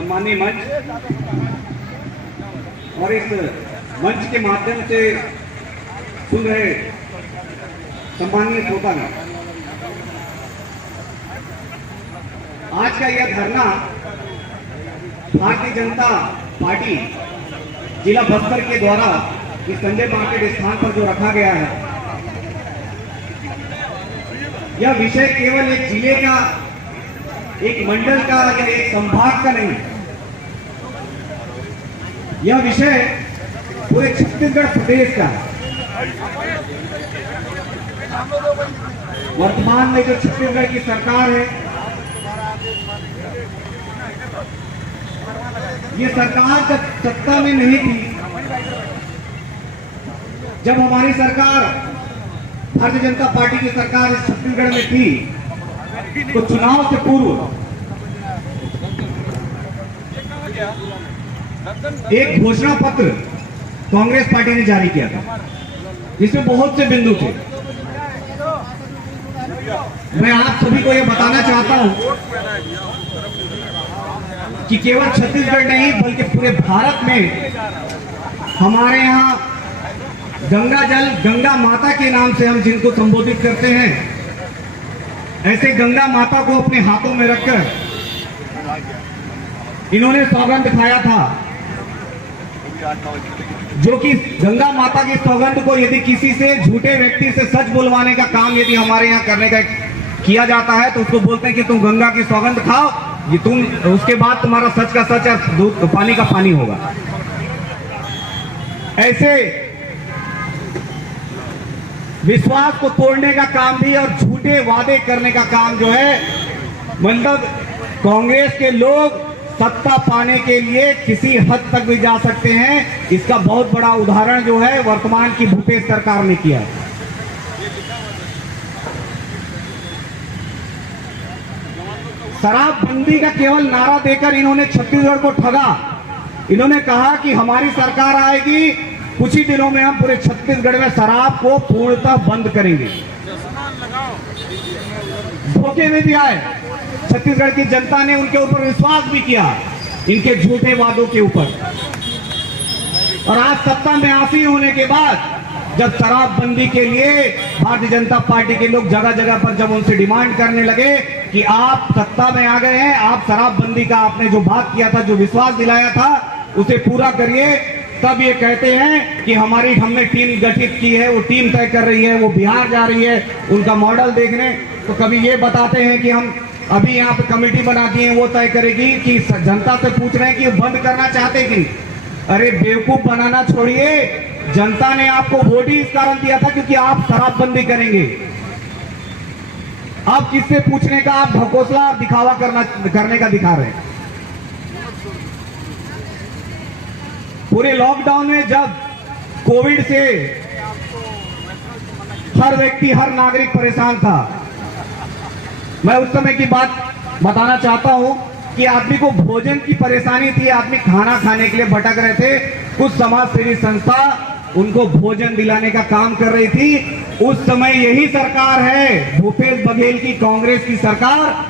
सम्मानीय मंच और इस मंच के माध्यम से सुन रहे सम्मानीय श्रोतागण, आज का यह धरना भारतीय जनता पार्टी जिला बस्तर के द्वारा इस संजय मार्केट स्थान पर जो रखा गया है, यह विषय केवल एक जिले का, एक मंडल का या एक संभाग का नहीं, यह विषय पूरे छत्तीसगढ़ प्रदेश का है। वर्तमान में जो छत्तीसगढ़ की सरकार है, ये सरकार जब सत्ता में नहीं थी, जब हमारी सरकार भारतीय जनता पार्टी की सरकार इस छत्तीसगढ़ में थी, तो चुनाव से पूर्व एक घोषणा पत्र कांग्रेस पार्टी ने जारी किया था, जिसमें बहुत से बिंदु थे। मैं आप सभी को यह बताना चाहता हूं कि केवल छत्तीसगढ़ नहीं बल्कि पूरे भारत में हमारे यहाँ गंगा जल, गंगा माता के नाम से हम जिनको संबोधित करते हैं, ऐसे गंगा माता को अपने हाथों में रखकर इन्होंने सौगंध खाया था, जो कि गंगा माता की सौगंध को यदि किसी से, झूठे व्यक्ति से सच बुलवाने का काम यदि हमारे यहाँ करने का किया जाता है, तो उसको बोलते हैं कि तुम गंगा की सौगंध खाओ, ये तुम, उसके बाद तुम्हारा सच का सच और दूध पानी का पानी होगा। ऐसे विश्वास को तोड़ने का काम भी और झूठे वादे करने का काम जो है, मतलब कांग्रेस के लोग सत्ता पाने के लिए किसी हद तक भी जा सकते हैं। इसका बहुत बड़ा उदाहरण जो है वर्तमान की भूपेश सरकार ने किया है। शराबबंदी का केवल नारा देकर इन्होंने छत्तीसगढ़ को ठगा। इन्होंने कहा कि हमारी सरकार आएगी, कुछ ही दिनों में हम पूरे छत्तीसगढ़ में शराब को पूर्णतः बंद करेंगे। धोखे में भी आए, छत्तीसगढ़ की जनता ने उनके ऊपर विश्वास भी किया, इनके झूठे वादों के ऊपर। और आज सत्ता में आसीन होने के बाद जब शराबबंदी के लिए भारतीय जनता पार्टी के लोग जगह जगह पर जब उनसे डिमांड करने लगे कि आप सत्ता में आ गए हैं, आप शराबबंदी का आपने जो बात किया था, जो विश्वास दिलाया था, उसे पूरा करिए, तब ये कहते हैं कि हमने टीम गठित की है, वो टीम तय कर रही है, वो बिहार जा रही है उनका मॉडल देखने। तो कभी ये बताते हैं कि हम अभी यहाँ पे कमेटी बना दी है, वो तय करेगी, कि जनता से पूछ रहे हैं कि बंद करना चाहते कि। अरे बेवकूफ बनाना छोड़िए, जनता ने आपको वोट ही इस कारण दिया था क्योंकि आप शराबबंदी करेंगे। आप किससे पूछने का, आप ढकोसला और दिखावा करने का दिखा रहे हैं। पूरे लॉकडाउन में जब कोविड से हर व्यक्ति, हर नागरिक परेशान था, मैं उस समय की बात बताना चाहता हूं कि आदमी को भोजन की परेशानी थी, आदमी खाना खाने के लिए भटक रहे थे। कुछ समाज सेवी संस्था उनको भोजन दिलाने का काम कर रही थी। उस समय यही सरकार है, भूपेश बघेल की कांग्रेस की सरकार,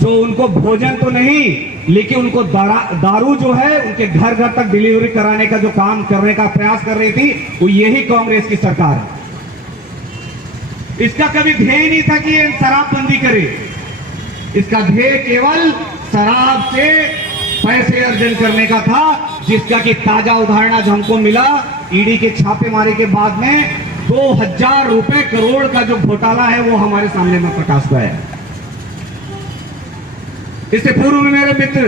जो उनको भोजन तो नहीं लेकिन उनको दारू जो है उनके घर घर तक डिलीवरी कराने का जो काम करने का प्रयास कर रही थी, वो यही कांग्रेस की सरकार है। इसका कभी ध्येय नहीं था कि ये शराबबंदी करे, इसका ध्येय केवल शराब से पैसे अर्जन करने का था, जिसका कि ताजा उदाहरण आज हमको मिला ईडी के छापेमारी के बाद में। 2000 रुपए करोड़ का जो घोटाला है वो हमारे सामने में प्रकाश हुआ है। इससे पूर्व में मेरे मित्र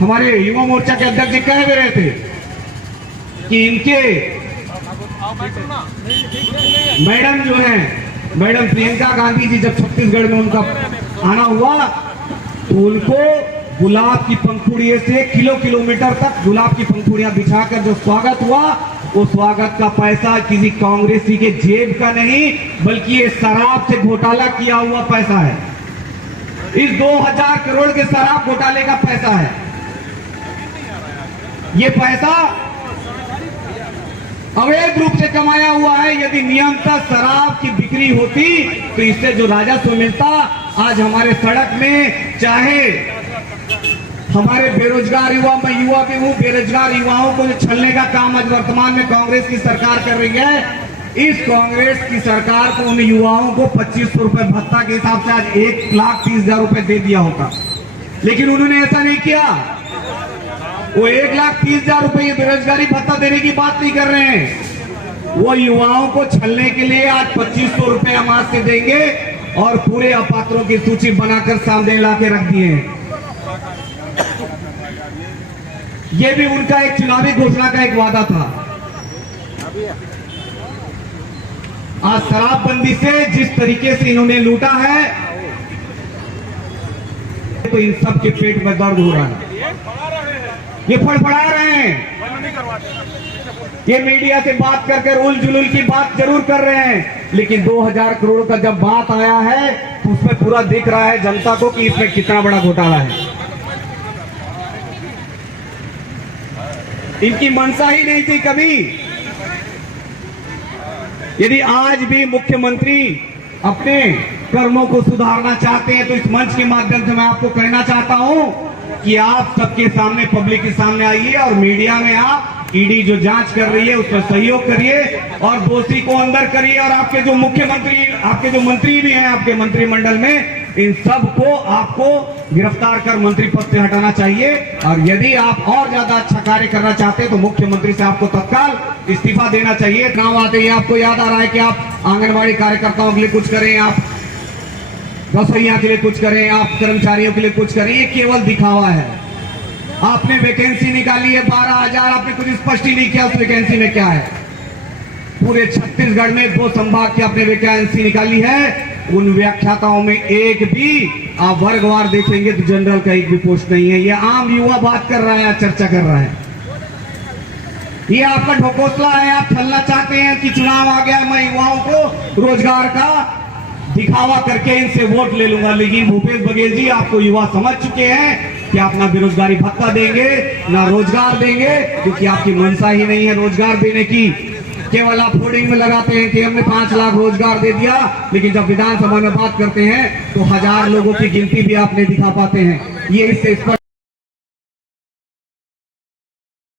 हमारे युवा मोर्चा के अध्यक्ष जी कह भी रहे थे कि इनके मैडम जो है, मैडम प्रियंका गांधी जी, जब छत्तीसगढ़ में उनका आना हुआ तो उनको गुलाब की पंखुड़ियों से किलोमीटर तक गुलाब की पंखुड़ियां बिछाकर जो स्वागत हुआ, वो स्वागत का पैसा किसी कांग्रेसी के जेब का नहीं, बल्कि ये शराब से घोटाला किया हुआ पैसा है। इस 2000 करोड़ के शराब घोटाले का पैसा है। ये पैसा अवैध रूप से कमाया हुआ है। यदि नियमतः शराब की बिक्री होती तो इससे जो राजस्व मिलता, आज हमारे सड़क में चाहे हमारे बेरोजगार युवा, मैं युवा भी हूँ, बेरोजगार युवाओं को जो छलने का काम आज वर्तमान में कांग्रेस की सरकार कर रही है, इस कांग्रेस की सरकार को उन युवाओं को 2500 रुपए भत्ता के हिसाब से आज 1,30,000 रुपए दे दिया होता, लेकिन उन्होंने ऐसा नहीं किया। वो 1,30,000 रुपए बेरोजगारी भत्ता देने की बात नहीं कर रहे हैं, वो युवाओं को छलने के लिए आज 2500 रुपए हम आज से देंगे और पूरे अपात्रों की सूची बनाकर सामने ला के रख दिए हैं। ये भी उनका एक चुनावी घोषणा का एक वादा था। आज शराबबंदी से जिस तरीके से इन्होंने लूटा है, तो इन सब के पेट में दर्द हो रहा है, ये फड़फड़ा रहे हैं, ये मीडिया से बात करके उल जुलूल की बात जरूर कर रहे हैं, लेकिन 2000 करोड़ का जब बात आया है तो उसमें पूरा दिख रहा है जनता को कि इसमें कितना बड़ा घोटाला है। इनकी मंशा ही नहीं थी कभी। यदि आज भी मुख्यमंत्री अपने कर्मों को सुधारना चाहते हैं तो इस मंच के माध्यम से मैं आपको कहना चाहता हूं कि आप सबके सामने, पब्लिक के सामने आइए और मीडिया में आप ईडी जो जांच कर रही है उसमें सहयोग करिए और दोषी को अंदर करिए, और आपके जो मुख्यमंत्री, आपके जो मंत्री भी हैं आपके मंत्रिमंडल में, इन सब को आपको गिरफ्तार कर मंत्री पद से हटाना चाहिए। और यदि आप और ज्यादा अच्छा कार्य करना चाहते हैं तो मुख्यमंत्री से आपको तत्काल इस्तीफा देना चाहिए। गांव आते ही आपको याद आ रहा है कि आप आंगनबाड़ी कार्यकर्ताओं के लिए कुछ करें, आप रसोइया के लिए कुछ करें, आप कर्मचारियों के लिए कुछ करें, ये केवल दिखावा है। आपने वैकेंसी निकाली है 12,000, आपने कुछ स्पष्ट ही नहीं किया उस वैकेंसी में क्या है। पूरे छत्तीसगढ़ में 2 संभाग की आपने वैकेंसी निकाली है, उन व्याख्याताओं में एक भी आप वर्गवार देखेंगे तो जनरल का एक भी पोस्ट नहीं है। ये आम युवा बात कर रहा है, चर्चा कर रहा है, ये आपका ढकोसला है। आप छलना चाहते हैं कि चुनाव आ गया, मैं युवाओं को रोजगार का दिखावा करके इनसे वोट ले लूंगा। लेकिन भूपेश बघेल जी, आपको युवा समझ चुके हैं कि आप ना बेरोजगारी भत्ता देंगे ना रोजगार देंगे, क्योंकि आपकी मंशा ही नहीं है रोजगार देने की। केवल आप होर्डिंग में लगाते हैं कि हमने 5 लाख रोजगार दे दिया, लेकिन जब विधानसभा में बात करते हैं तो 1000 लोगों की गिनती भी आप नहीं दिखा पाते हैं। ये इससे